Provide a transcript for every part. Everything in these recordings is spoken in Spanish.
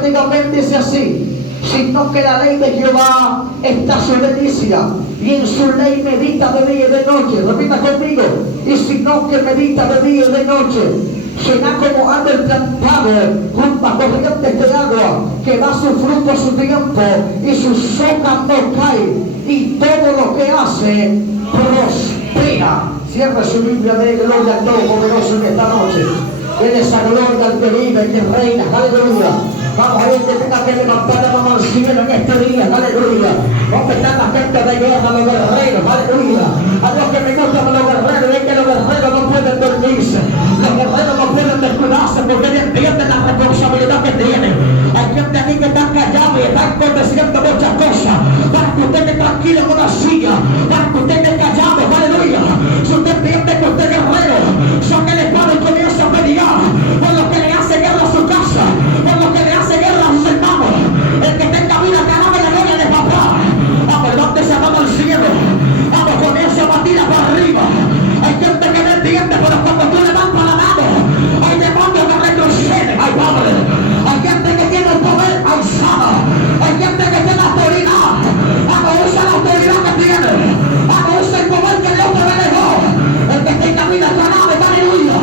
bendiga, amén. Dice así: sino que la ley de Jehová está su delicia, y en su ley medita de día y de noche. Repita conmigo: y sino que medita de día y de noche. Será como árbol plantado junto a corrientes de agua, que da su fruto a su tiempo, y sus hojas no caen, y todo lo que hace prospera. Cierra su Biblia, de gloria al Todopoderoso en esta noche. En esa gloria al que vive, que reina, aleluya. Vamos a ver que tenga que levantar la mano al cielo en este día, aleluya. ¿Dónde están la gente de guerra, los guerreros, aleluya? A los que me gustan los guerreros, es que los guerreros no pueden dormirse, los guerreros no pueden descuidarse, porque entienden la responsabilidad que tienen. Hay gente aquí que está callada y está aconteciendo muchas cosas, para que usted esté tranquilo en una silla, para que usted esté callado, aleluya. Si usted entiende que usted es guerrero, saque el espada y comienza a pelear por lo que le hace guerra a su casa, por lo que le hace guerra a sus hermanos. El que tenga vida, que alabe la gloria de papá. Vamos, donde se va al cielo, vamos, comienza a batir para arriba. Hay gente que no entiende, pero cuando tú levantas la mano, hay demonios que retroceden. Ay, Padre, hay gente que tiene el poder, ay, sana. Hay gente que tiene autoridad. Vamos, usa la autoridad que tiene. Vamos, usa el poder que Dios te dejó. El que tenga vida, que alabe, aleluya.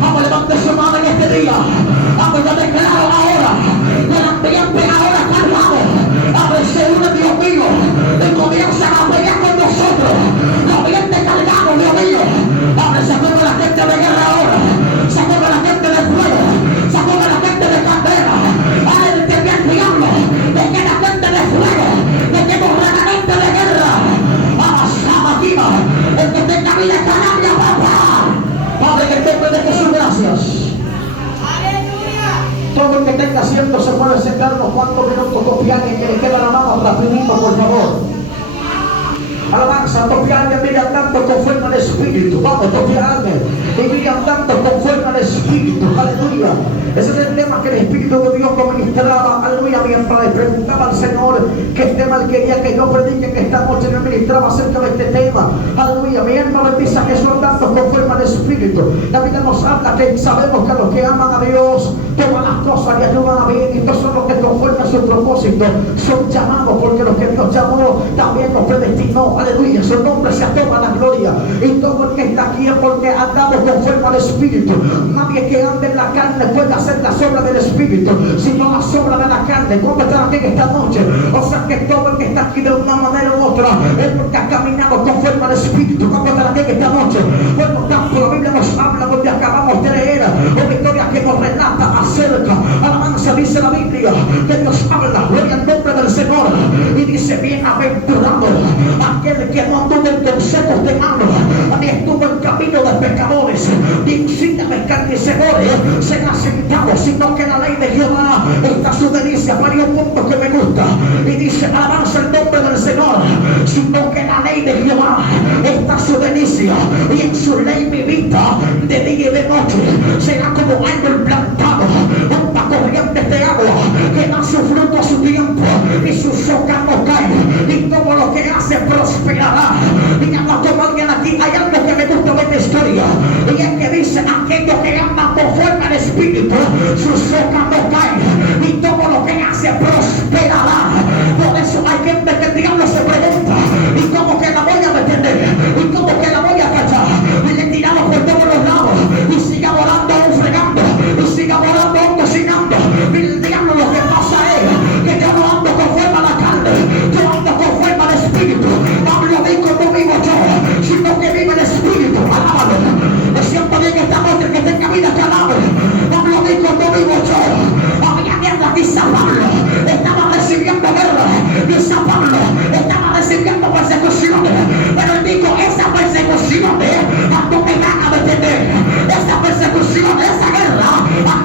Vamos, levante su mano en este día. Vamos, yo declaro ahora que el ambiente ahora cargado, a veces uno, Dios mío, y comienzan a pelear con nosotros. El ambiente cargado, Dios mío. Abre, sacamos la gente de guerra ahora, sacamos la gente de fuego, sacamos la gente de candela. Abre, te voy a diablo, de que la gente de fuego, de que nos remanente de guerra. Avanzamos aquí, el que tenga vida, canaria, papá. Padre, que te de Jesús, gracias. Todo el que tenga asiento se puede sentar unos cuantos minutos, copiar y que le quede la mano rapidito, por favor. Alabanza, toque a alguien, mire andando conforme al Espíritu. Vamos, toque a alguien y mire andando conforme al Espíritu. Aleluya. Ese es el tema que el Espíritu de Dios lo ministraba. Aleluya. Mientras le preguntaba al Señor qué tema él quería que yo predique, que esta noche me ministraba acerca de este tema. Aleluya. Mi alma bendice a Jesús andando conforme al Espíritu. La Biblia nos habla que sabemos que a los que aman a Dios, todas las cosas le ayudan a bien, y todos son los que conforme a su propósito son llamados, porque los que Dios llamó también los predestinó. Aleluya, su nombre se toma la gloria. Y todo el que está aquí es porque ha dado conforme al Espíritu. Nadie que ande en la carne puede hacer las obras del Espíritu, sino las obras de la carne. ¿Cómo están aquí esta noche? O sea que todo el que está aquí de una manera u otra es porque ha caminado conforme al Espíritu. ¿Cómo están aquí esta noche? Por lo tanto, la Biblia nos habla, donde acabamos de leer, una historia que nos relata acerca, alabanza, dice la Biblia, que Dios habla, gloria al nombre del Señor, y dice: bienaventurado aquel que no anduvo en consejos de malos, ni estuvo en camino de pecadores, ni en silla de escarnecedores será sentado, sino que la ley de Jehová está su delicia. Varios puntos que me gusta, y dice: alabanza el nombre del Señor, sino que la ley de Jehová está su delicia, y en su ley medita de día y de noche. Será como árbol plantado junto a corrientes de agua, que da su fruto a su tiempo, y sus hojas no caen, y todo lo que hace prosperará. Y hablando con alguien aquí, hay algo que me gusta de esta historia, y es que dice: aquellos que andan conforme al Espíritu, sus hojas no caen, y todo lo que hace prosperará. Por eso hay gente que el diablo se pregunta: ¿y cómo que la voy a detener? ¿Y cómo que la voy a cachar? Y le tiramos por todos los lados, y siga volando aún fregando, y siga volando aún cocinando. Y el diablo, lo que pasa es que yo no ando conforme a la carne, yo ando conforme al Espíritu. Pablo dijo: no vivo yo, sino que vive el Espíritu. Alábalo. Me siento bien esta noche, que tenga vida, que alabe. Pablo dijo: no vivo yo. Había guerra, quizá Pablo estaba recibiendo guerra, quizá Pablo estaba recibiendo persecuciones, pero él dijo: esas persecuciones no me van a detener, esa persecución, esa guerra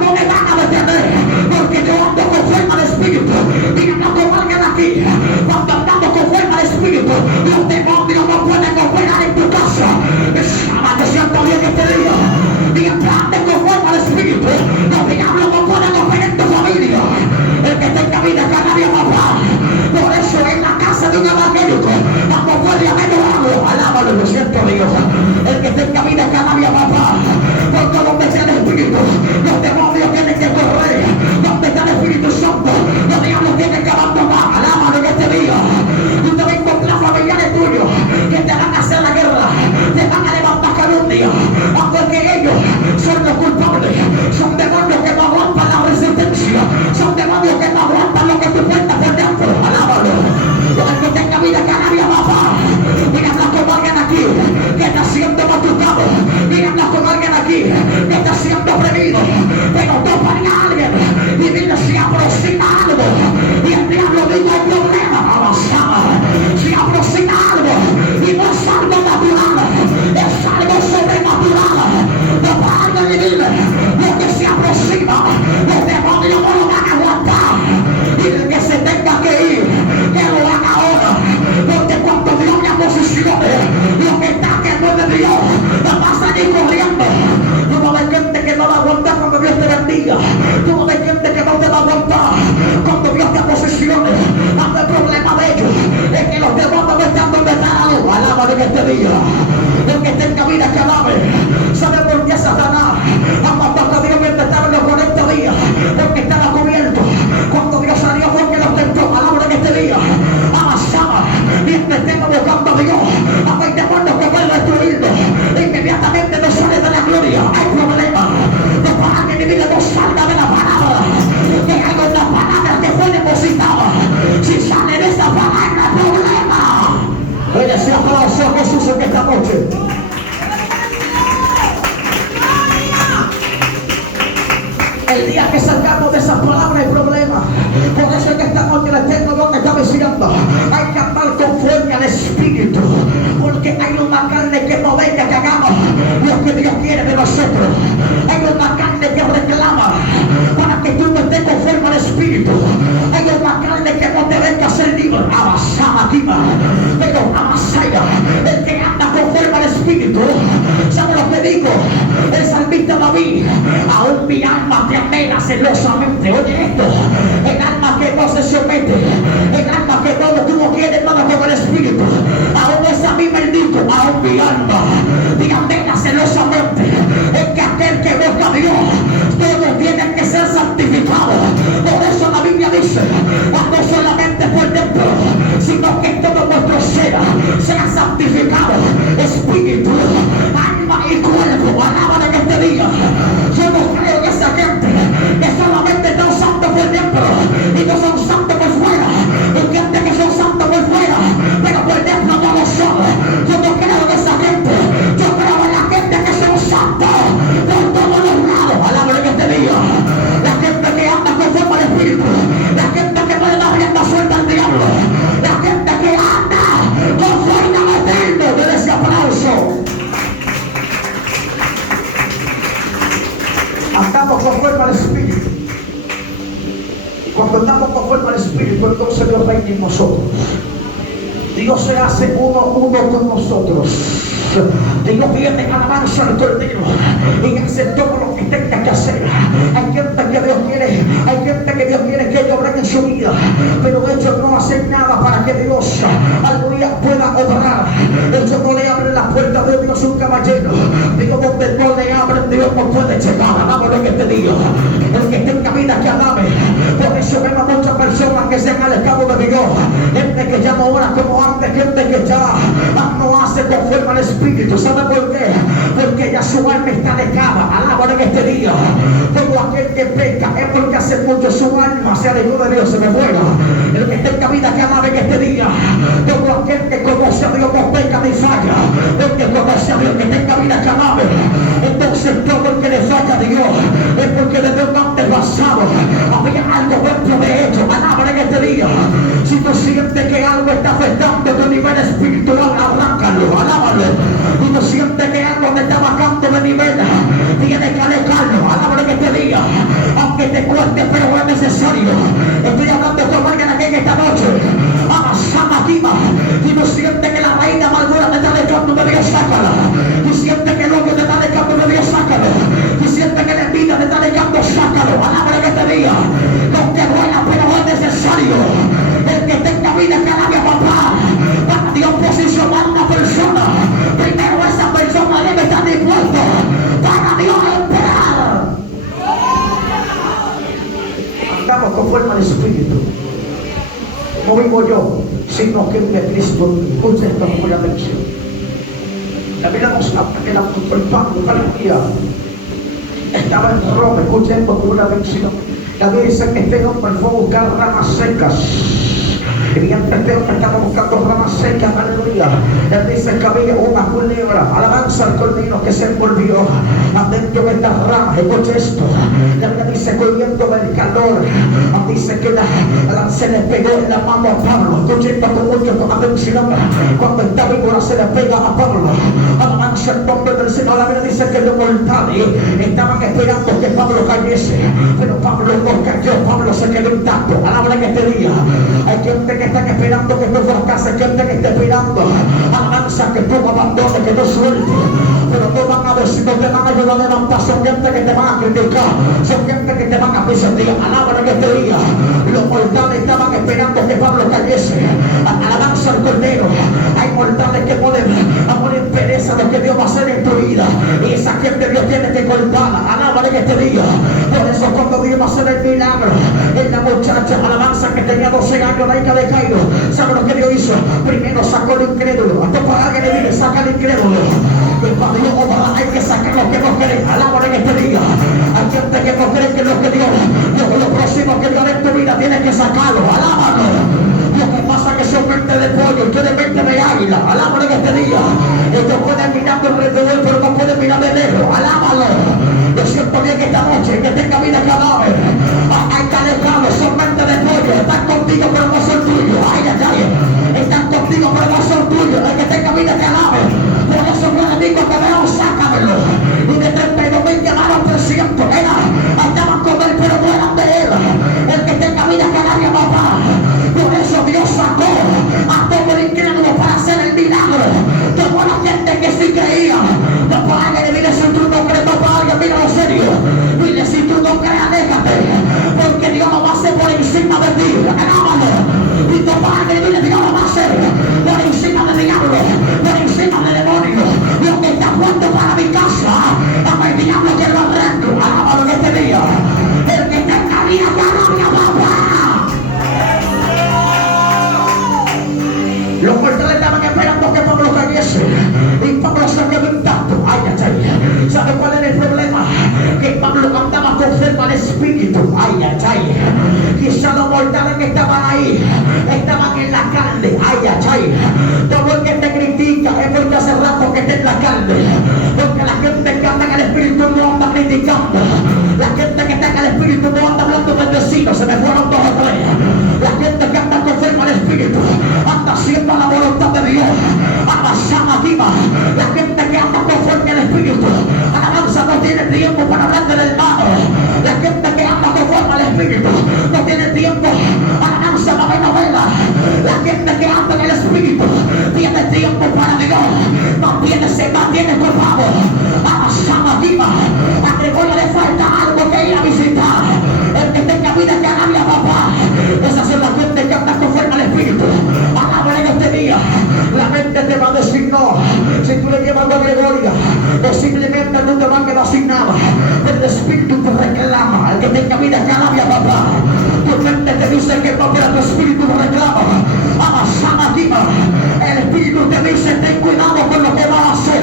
no me van a detener, porque yo ando conforme al Espíritu. Y ando con alguien aquí, cuando andamos conforme al Espíritu, los demonios no pueden operar en tu casa. Te siento bien este día. Mientras andes conforme al Espíritu, los diablos no pueden operar en tu familia. El que tenga vida, cada día, papá. Por eso en la casa de un evangélico, cuando puede haber día. El que tenga vida que alabe. ¿Sabe por qué Satanás ha matado a Dios mientras estaba en los 40 días? Porque estaba cubierto. Cuando Dios salió fue que los tentó. Alabe en este día. Amasaba. Mientras estemos buscando a Dios, hay demonios que pueden destruirlo. Inmediatamente no sale de la gloria. Hay problemas. No para que mi vida no salga de la palabra. Que hay una palabra que fue depositada. Si sale de esa palabra, problema. Oye, ese aplauso a Jesús en esta noche. El día que salgamos de esa palabra hay problema. Por eso es que esta noche el Eterno Dios me está diciendo, hay que andar conforme al Espíritu. Porque hay una carne que no venga que hagamos lo que Dios quiere de nosotros. Hay una carne que reclama para que tú no estés conforme al Espíritu. Hay una carne que no te venga a ser libre. Amasama, pero amasaya. El que anda conforme al Espíritu, ¿sabe lo que digo? El salmista David, aún mi alma te anhela celosamente. Oye esto, el alma que no se somete, el alma que tú no quieres nada con el Espíritu, aún esa misma bendito, aún mi alma te anhela celosamente. Es que aquel que busca a Dios, todos tienen que ser santificados. Por eso la Biblia dice, no solamente por dentro, sino que todo vuestro ser sea santificado, espíritu, alma y cuerpo. Alaba en este día. Yo no creo que esa gente que solamente son santos por dentro y no son santos por fuera, y gente que son santos por fuera pero por dentro no lo son. Yo no creo que esa gente, yo creo en la gente que son santos por todos los lados. Alaba en este día. La gente que anda conforme al Espíritu, la gente que no le da rienda suelta al diablo, la gente que anda conforme al Eterno. De ese aplauso. Andamos conforme al Espíritu. Y cuando andamos conforme al Espíritu, entonces Dios reina en nosotros. Dios se hace uno con nosotros. Dios viene alabanza al Cordero y hace todo lo que tenga que hacer. Hay gente que Dios quiere, hay gente que Dios quiere que ellos obren en su vida, pero ellos no hacen nada para que Dios, aleluya, pueda obrar. Ellos no le abren la puerta de Dios a un caballero. Digo, donde no le abren, Dios no puede llegar. Alábalo en este día. El que tenga vida que alabe. Por eso vemos muchas personas que se han alejado de Dios. Gente que ya no ora como antes, gente que ya no hace conforme al Espíritu. ¿Sabe por qué? Porque ya su alma está alejada. Alábalo en este día. Todo aquel que peca es porque hace mucho su alma se alejó de Dios, se me fuera. El que tenga vida que alabe en este día. Todo aquel que conoce a Dios no peca ni falla. El que conoce a Dios, que tenga vida que alabe. Entonces todo el que le falla a Dios es porque desde un antepasado había algo dentro de ellos. Alábalo en este día. Si tú sientes que algo está afectando tu nivel espiritual, arráncalo, alábalo. Si tú sientes que algo te está bajando de nivel, tienes que alejarlo. Alábalo en este día. Aunque te cueste, pero es necesario. Estoy hablando con alguien aquí en esta noche. Si tú sientes que la raíz de amargura te está alejando de Dios, sácala. Tú sientes que el odio te está alejando de Dios, sácalo. Tú sientes que la envidia te está alejando, sácalo. Alábalo en este día. No te duela, pero es necesario. El que tenga vida que alabe a papá. Para Dios posicionar a una persona, primero esa persona debe estar dispuesta para Dios esperar. Andamos conforme al Espíritu. No vivo yo, sino que vive Cristo. Escucha esto con la atención. La Biblia nos habla que el apóstol Pablo, aleluya, estaba en Roma. Escucha esto con la atención. La Biblia dice que este hombre fue a buscar ramas secas. Y mientras este hombre estaba buscando ramas secas, aleluya, él dice que había una culebra, alabanza al Cordero, que se envolvió adentro de estas ramas. Escucha esto. La Biblia dice, corriendo del calor, dice que se le pegó en la mano a Pablo. Escucha esto con mucha atención. Cuando esta víbora se le pega a Pablo, alabanza el nombre del Señor. La Biblia dice que los mortales estaban esperando que Pablo cayese, pero Pablo no cayó. Pablo se quedó intacto. Alabra en este día. Hay gente que están esperando que tú fracases, gente que está esperando, alabanza, que tú abandones, que tú sueltes, pero no van a decir, no te van a ayudar a levantar. Son gente que te van a criticar, son gente que te van a pisotear. Alabra en este día. Los mortales estaban esperando que Pablo cayese. Alabanza alabanza al Cordero. Hay mortales que ponen amor en pereza lo que Dios va a hacer en tu vida. Y esa gente Dios tiene que cortarla. Alábale que te diga. Por eso cuando Dios va a hacer el milagro en la muchacha, alabanza que tenía 12 años, la hija de Cairo, ¿sabe lo que Dios hizo? Primero sacó el incrédulo. Hasta para alguien le dice, saca el incrédulo. Y para Dios obrar hay que sacar los que no creen. Alábale que te diga. Hay gente que no cree que lo que Dios, lo próximo que Dios en tu vida tiene que sacarlo. Alábalo. Lo que pasa es que son mente de pollo y tú eres mente de águila. Alábalo que te diga. Ellos pueden mirar alrededor, pero no pueden mirar de lejos. Alábalo. Yo siento bien que esta noche que tenga vida cadáver. Hay que alejarlo, son mente de pollo. Están contigo, pero no son tuyos. Ay, ay, ay. Están contigo, pero no son tuyos. El que tenga vida cadáver. Por eso yo le digo que veo, sácamelo. Y de 32,000 llamaron 300. Andaban con él, pero no eran de él. El que tenga vida cadáver, papá. Por eso Dios sacó a todo el incrédulo para hacer el milagro. Tomó a la gente que sí creía. No pague, dile si tú no crees, no pague, míralo serio. Dile si tú no crees, aléjate. Porque Dios lo va a hacer por encima de ti. Alábalo. Y tú pague, dile Dios lo va a hacer por encima del diablo, por encima del demonio. Lo que está puesto para mi casa, a el diablo que lo arranco. Alábalo que te diga. El que tenga vida, cambia, papá. Los mortales estaban esperando que Pablo cayese y Pablo se quedó intacto. Ay, ay, ay. ¿Sabe cuál era el problema? Que Pablo andaba conforme al espíritu. Ay, ay, ay. Quizá los mortales que estaban ahí estaban en la carne. Ay, ay, ay. Todo el que te critica es porque hace rato que está en la carne. Porque la gente que anda en el espíritu no anda criticando. La gente que está en el espíritu no anda hablando del vecino. Se me fueron 2 o 3. La gente que anda conforme al espíritu anda haciendo la voluntad de Dios. Abasama viva. La gente que anda conforme al espíritu, alabanza, no tiene tiempo para hablar del hermano. La gente que anda conforme al espíritu no tiene tiempo, alabanza, para ver novela. La gente que anda en el espíritu tiene tiempo para Dios. Se mantiene culpado. Abasama viva. A Gregorio le falta algo que ir a visitar. El que tenga vida que haga papá. Esa es la gente que anda conforme al espíritu. Alábale este día. La mente te va a decir no. Si tú le llevas a Gregoria, posiblemente no te va a quedar sin nada. El espíritu te reclama. El que tenga vida que haga papá. Tu mente te dice que no, pero tu espíritu te reclama. Abasama viva. El espíritu te dice ten cuidado con lo que vas a hacer.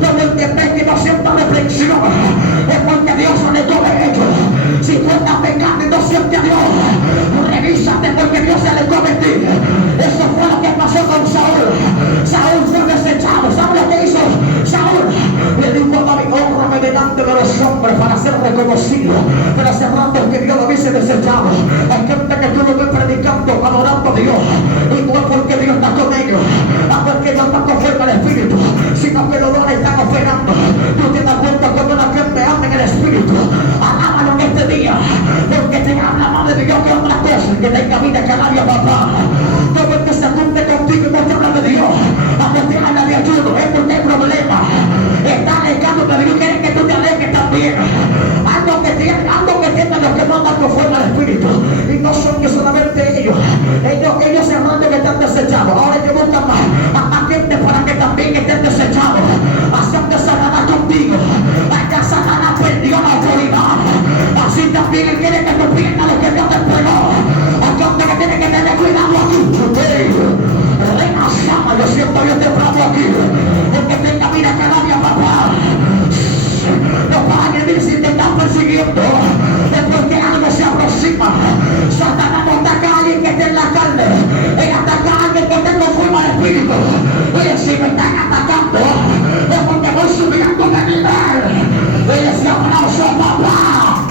Todo el que ve que no sienta reflexión es porque Dios no le tome hecho. Si tú estás pecando y no sientes a Dios, revísate porque Dios se le come a ti. Eso fue lo que pasó con Saúl. Saúl fue desechado. ¿Sabe lo que hizo Saúl? Le dijo a David, honrame delante de los hombres para ser reconocido. Pero hace rato que Dios lo hubiese desechado. Hay gente que tú lo ves predicando, adorando a Dios. Y no es porque Dios está con ellos, no es porque Dios está conforme al espíritu, sino que los dones están operando. Tú te das cuenta cuando la gente anda en el espíritu. Alábalo en este día, porque te habla más de Dios que otra cosa. Que tenga vida que nadie, papá. Todo el que se junte contigo y no te habla de Dios, a que te habla de ayuno, es porque hay problema. Está alejando de Dios, quieren que tú te alejes también. Algo que tienen los que no andan conforme al espíritu. Y no son que solamente ellos cerrando que están desechados. Ahora ellos buscan más gente para que también estén desechados. Hacen que Satanás contigo. Hasta Satanás perdió la autoridad. Así también él quiere que tú pierdas lo que Dios te entregó. Hay gente que tiene que tener cuidado aquí. Reina Sama, yo siento Dios te bravo aquí. El que tenga vida que nadie, papá. No pagues si te están persiguiendo. Es porque algo se aproxima. Satanás no ataca a alguien que esté en la carne. Él ataca a alguien que esté conforme al espíritu. Oye, si me están atacando, es porque voy subiendo de nivel. Oye, ese aplauso, papá.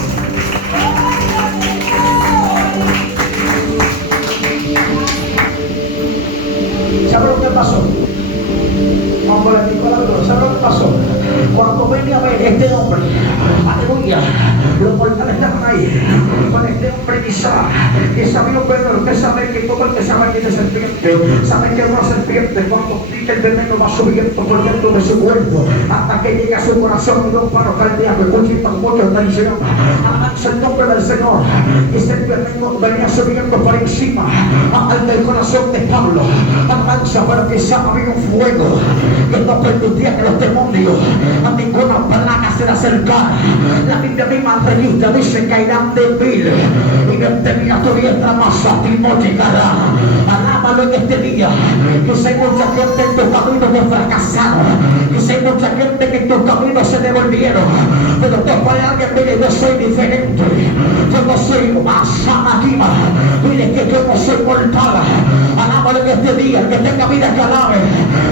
¿Sabe lo que pasó? Vamos a platicar algo. ¿Sabe lo que pasó? Cuando venía a ver este hombre, aleluya, los mortales estaban hay para este hombre quizá que sabió Pedro, usted sabe que todo el que sabe que es serpiente, sabe que una serpiente cuando pica el veneno va subiendo por dentro de su cuerpo hasta que llega a su corazón y dos paros cardíacos, escuchen con mucha atención, alabanza el nombre del Señor. Y ese veneno venía subiendo por encima al del corazón de Pablo, alabanza, pero quizá había un fuego que no permitía que los demonios a ninguna plaga se le acercara. La Biblia misma registra, dice: caerán de mil y 20.000 a tu diestra, mas a ti no llegará. Alábalo en este día. Quizá hay mucha gente en tu camino que fracasaron, quizá hay mucha gente que en tu camino se devolvieron, pero te puede alguien, mire, yo soy diferente, yo no soy Asamaquima, mire que yo no soy mortal. Alábalo en este día, que tenga vida que alabe.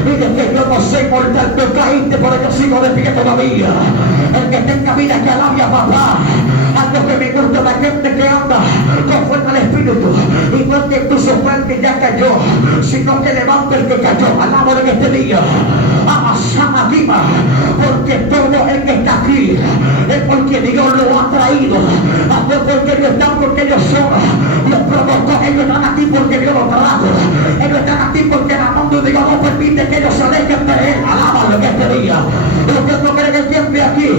Mire que yo no soy mortal, tú caíste, pero yo sigo de pie todavía. El que tenga vida que alabe a papá. Algo que me gusta, la gente que anda conforme al Espíritu, y no es que tú sepas que ya cayó, sino que levanta el que cayó. Alábalo en este día. Amasama viva, porque todo el que está aquí es porque Dios lo ha traído. No es porque ellos están, porque ellos son los provocó. Ellos están aquí porque Dios los trajo. Ellos están aquí porque el amor de Dios no permite que ellos se alejen de Él. Alábalo en este día. Usted no cree que siempre aquí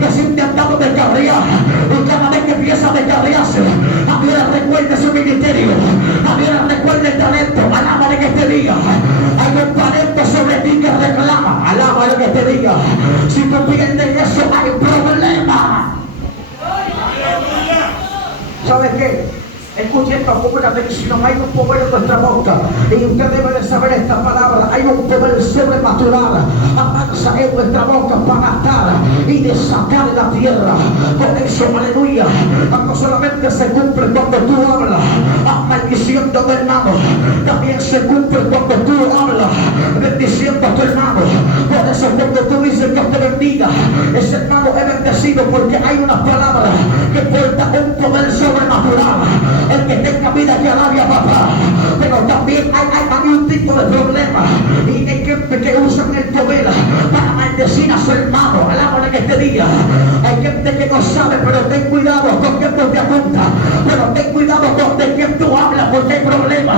que se intentado descarriar, y cada vez que empieza a descarriarse, a Dios le recuerde su ministerio, a Dios le recuerde el talento. Alábalo en este día. Hay un talento sobre ti que reclama. Alábalo en este día. Si tú pierdes eso, hay problema. ¿Sabes qué? Escuchen esto con mucha atención. Hay un poder en nuestra boca, y usted debe de saber esta palabra. Hay un poder sobrenatural avanza en nuestra boca para atar y desatar la tierra. Por eso, aleluya, no solamente se cumple cuando tú hablas maldiciendo a tu hermano, también se cumple cuando tú hablas bendiciendo a tu hermano. Por eso cuando tú dices Dios te bendiga, ese hermano es bendecido, porque hay unas palabras que portan un poder sobrenatural. El que tenga vida que alabe a papá. Pero también hay un tipo de problema, y hay gente que usan el poder para maldecir a su hermano. Alábalo en este día. Hay gente que no sabe, pero ten cuidado con quien tú te apuntas, pero ten cuidado con de quien tú hablas, porque hay problemas.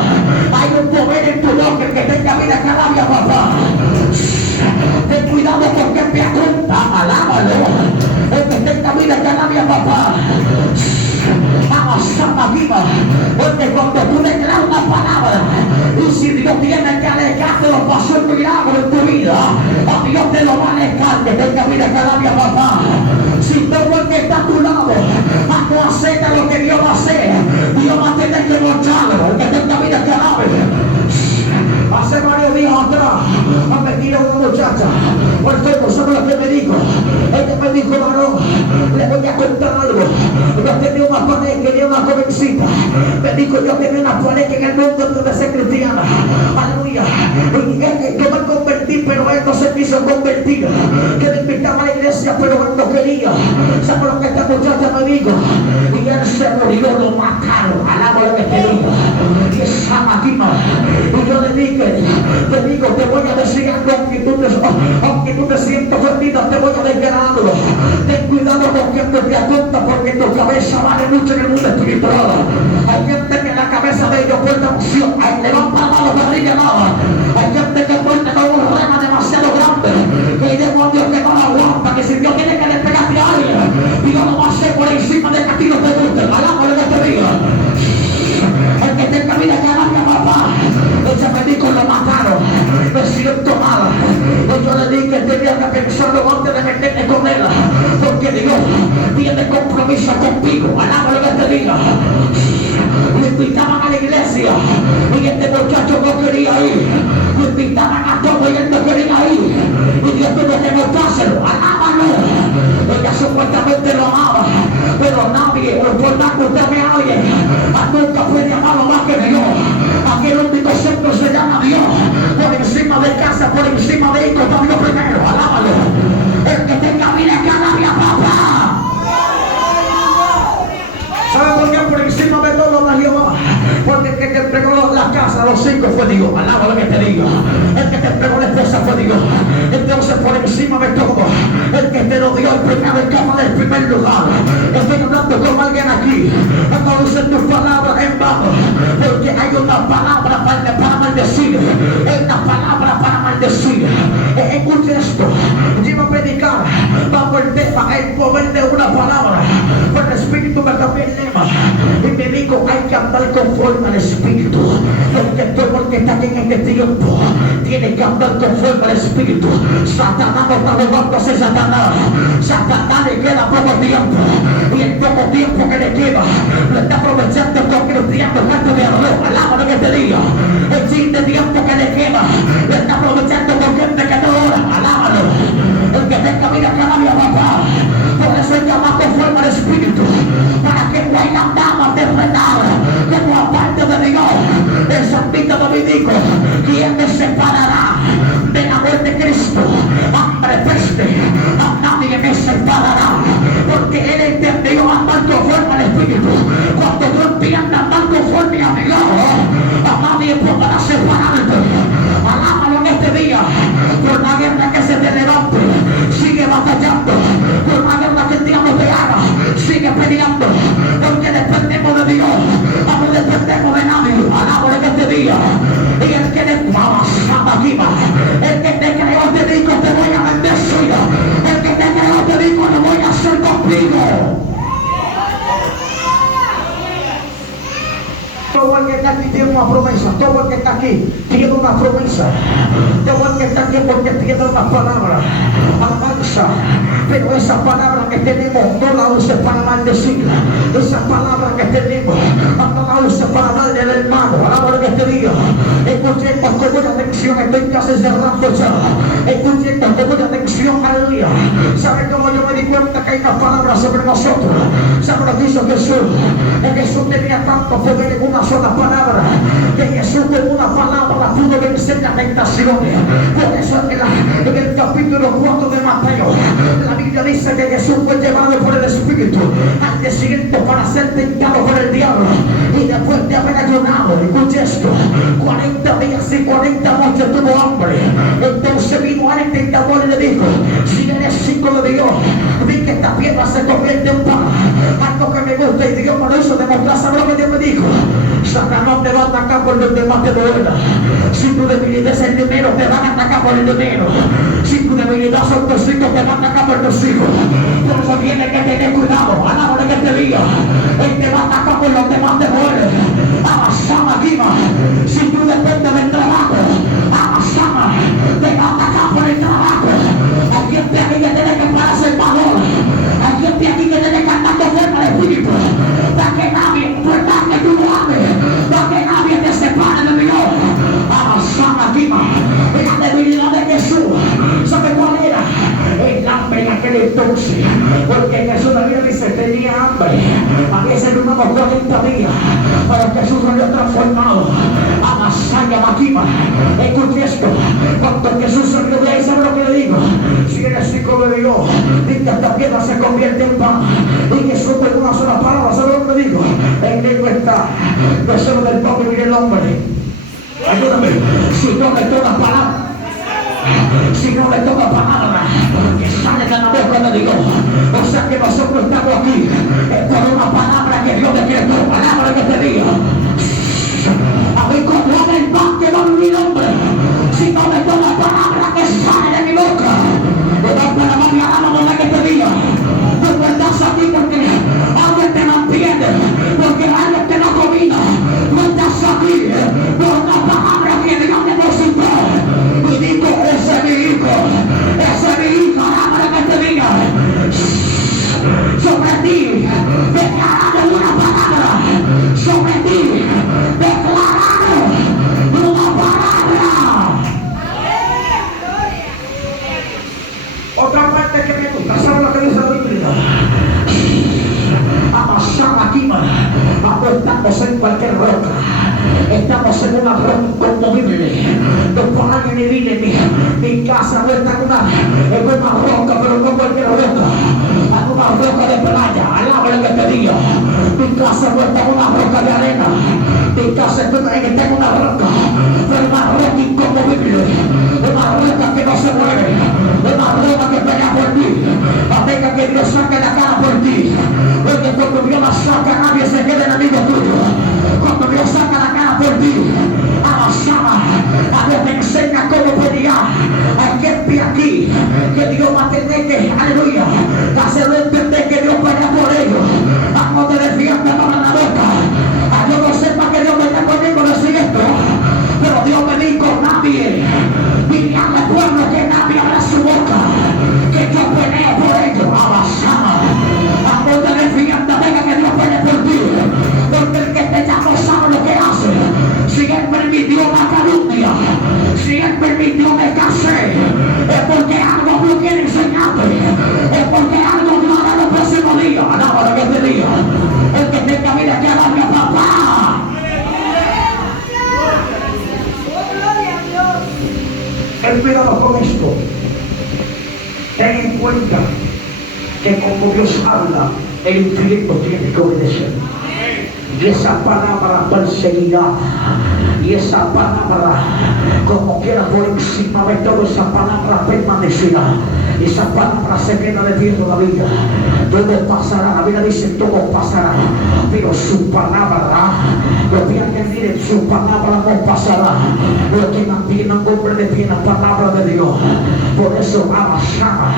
Hay un poder en tu boca. El que tenga vida que alabe a papá. Ten cuidado con quien te apunta. Alábalo. El que tenga vida que alabe a papá. Amasama viva, porque cuando tú declaras una palabra, y si Dios tiene que alejarte los pasos el milagro en tu vida, a Dios te lo va a alejar. Que tenga vida que alabe a papá. Si todo el que está a tu lado no acepta lo que Dios va a hacer, Dios va a tener que mocharlo. El que tenga vida que alabe. Hace varios días atrás me tiró una muchacha, porque no sabe lo que me dijo. Ella me dijo: varón, le voy a contar algo. Yo tenía una pareja, quería una jovencita. Me dijo: yo tenía una pareja en el mundo antes de ser cristiana. Aleluya. Y yo me convertí, pero él no se quiso convertir. Que le invitaba a la iglesia, pero él no quería. ¿Sabe lo que esta muchacha me dijo? Y él se murió, lo mataron. Alábalo que te digo. Y esa máquina. Y yo le dije: te digo, te voy a decir algo, aunque tú te sientas ofendido, te voy a declarar algo. Ten cuidado con quien te apunta, porque tu cabeza vale mucho en el mundo espiritual. Hay gente que en la cabeza de ellos porta unción. Levanta la mano para arriba, nada. Hay gente que porta con un rema demasiado grande, que hay demonios que no lo aguantan, que si Dios tiene que despegarte a alguien, Dios lo va a hacer por encima de que a ti no te guste. Alábalo en este día. El que tenga vida que alabe a papá. Ese médico lo mataron. Me siento mal. Y yo le dije que tenía que pensarlo antes de meterme con él, porque Dios tiene compromiso contigo. Alábalo en este día. Me invitaban a la iglesia y este muchacho no quería ir. Me invitaban a todo y él no quería ir. Y Dios tuvo que mostrárselo. Alábalo. Ella supuestamente lo amaba, pero nadie, por tanto usted me oye, nunca fue llamado más que Dios. Aquí el único centro se llama Dios. Por encima de casa, por encima de hijos, está Dios primero. Alábalo. El que tenga vida que alabe a papá. ¿Sabe por qué? Por encima de todo la Jehová. Porque el que te entregó las casas, los los hijos fue Dios. Alaba lo que te diga. El que te entregó la esposa fue Dios. Entonces por encima de todo, el que te lo dio el primero en cama del primer lugar. Estoy hablando con alguien aquí. No uses tus palabras en vano, porque hay una palabra para maldecir. Hay una palabra para maldecir. Escuche esto. Yo iba a predicar bajo el tema el poder de una palabra. Pues el Espíritu me cambió el lema y me dijo: hay que andar conforme al Espíritu. Porque todo el que está aquí en este tiempo tiene que andar conforme al Espíritu. Satanás no está robándose Satanás. Satanás le queda poco tiempo, y el poco tiempo que le queda lo está aprovechando convirtiendo en acto de arroz. Alaba lo que te diga. El siguiente tiempo que le queda lo está aprovechando con gente que no ora. Alábalo. El que tenga vida cada día, papá. Por eso hay que andar conforme al Espíritu, para que no haya nada de retar como aparte de Dios. El Santito David dijo: ¿quién me separará del amor de Cristo? Hambre, peste, a nadie me separará, porque él entendió andar conforme al Espíritu. Cuando tú entiendas andar conforme a Dios, a nadie podrá separarte. Alábalo en este día. Por la guerra que se te levante, sigue batallando. Por la guerra que el diablo te haga, sigue peleando, porque dependemos de Dios. No dependemos de nadie. Alábalo en este día. Y el que le el que te creó te dijo: te voy a bendecir. El que te creó te dijo: lo voy a hacer contigo. Todo el que está aquí tiene una promesa. Todo el que está aquí tiene una promesa. Todo el que está aquí porque tiene una palabra. Alabanza. Pero esa palabra que tenemos no la uses para maldecir. Esa palabra que tenemos no la uses para darle al hermano. Alaba lo que te diga. Escuchemos con buena atención. Estoy casi cerrando ya. Escuchemos con buena atención. Aleluya. ¿Sabe cómo yo me di cuenta que hay una palabra sobre nosotros? ¿Sabe lo que hizo Jesús? Jesús tenía tanto poder en una sola palabra, que Jesús con una palabra pudo vencer las tentaciones. Por eso en el capítulo 4 de Mateo, la Biblia dice que Jesús fue llevado por el Espíritu al desierto para ser tentado por el diablo. Y después de haber ayunado, escuche esto, 40 días y 40 noches tuvo hambre. Entonces vino al tentador y le dijo: si eres hijo de Dios, di que esta piedra se convierte en pan. Algo que me gusta y Dios me lo hizo demostrar. ¿Sabe lo que Dios me dijo? Satanás te va a atacar por donde más te duela. Si tu debilidad es el dinero, te van a atacar por el dinero. Si tu debilidad son tus hijos, te van a atacar por tus hijos. Por eso tienes que tener cuidado. Alaba lo que te diga. Él te va a atacar por donde más te duele. Amasama, Gima. Si tú dependes del trabajo, Amasama, te va a atacar por el trabajo. Aquí está aquí que tiene que pararse el valor. Aquí está aquí que tiene que andar conforme al Espíritu. Para que nadie, por más que tú lo hagas, para que nadie te separe de Dios. Amasama, Gima. La debilidad de Jesús, ¿sabe cuál era? El hambre en aquel entonces. Porque Jesús también dice: tenía hambre. Había sido unos 40 días, pero Jesús salió transformado. Amasaya, Maquima. Escuche esto. Cuando Jesús salió de ahí, ¿sabe lo que le digo? Si eres hijo de Dios, di que esta piedra se convierte en pan. Y Jesús con una sola palabra, ¿sabe lo que le digo? En lengua está: no solo del pan vivir el hombre. Ayúdame. Si no me toca palabra, si no le toca palabra que sale de la boca de Dios. O sea que nosotros estamos aquí por una palabra que Dios decretó. Palabra que te diga: a mí como el pan que va a vivir hombre. Si no me toca palabra que sale de mi boca, para la que te diga: tú no estás aquí porque alguien te mantiene, porque alguien te no comida. Tú estás aquí por una palabra que Dios depositó. Y digo: ese es mi hijo, ese es mi hijo. Palabra que te diga: sobre ti declarando una palabra, sobre ti declarando una palabra. Otra parte que me gusta, ¿sabes lo que dice la Biblia? Amasar aquí, no estamos en cualquier roca. Estamos en una roca inconmovible. No por alguien y dile: mi casa no está en una roca, pero no cualquier roca. En una una roca de playa. Alaba lo que te diga. Mi casa no está en una roca de arena. Mi casa está en una roca. Pero una roca inconmovible. Una roca que no se mueve. Una roca que pelea por ti. Amiga, que Dios saque la cara por ti. Porque cuando Dios la saca, nadie se queda enemigo tuyo. Cuando Dios saca la cara por ti, avanzaba. A Dios te enseña cómo pelear. Hay gente aquí que Dios va a tener que, aleluya, hacerlo entender que Dios pelea por ellos. A no te defiendas para la boca. A Dios no sepa que Dios pelea conmigo, decir esto. Pero Dios me dijo, nadie, dile al pueblo que nadie abra su boca, que yo pelee por ellos. Avanzaba. A no te defiendas, venga que Dios pelee por ti. Porque el que te llama sabe lo que hace. Si Él permitió una calumnia, si Él permitió me casé, es porque algo Dios quiere enseñarte, es porque algo Dios hará el próximo día. Alaba lo que te diga. El que tenga vida que alabe a papá. El cuidado con esto. Ten en cuenta que como Dios habla, el infierno tiene que obedecer. Y esa palabra perseguirá. Y esa palabra, como quiera por encima de todo, esa palabra permanecerá. Esa palabra se queda de pie todavía. Todo pasará. La Biblia dice todo pasará. Pero su palabra, los que miren, su palabra no pasará. Los que mantienen un hombre de pie en la palabra de Dios. Por eso avanzaba.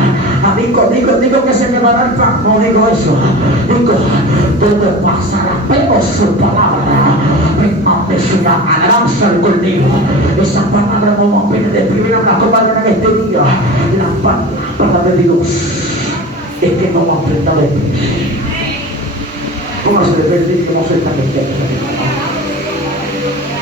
Digo que se quedará el pan. No digo eso. Digo, todo pasará. Pero su palabra permanecerá. Alabanza al Cordero. Esa palabra no viene de primera una toma en este día. La palabra de Dios es que no vamos a aprender de ti. ¿Cómo se debe decir que no se está en este?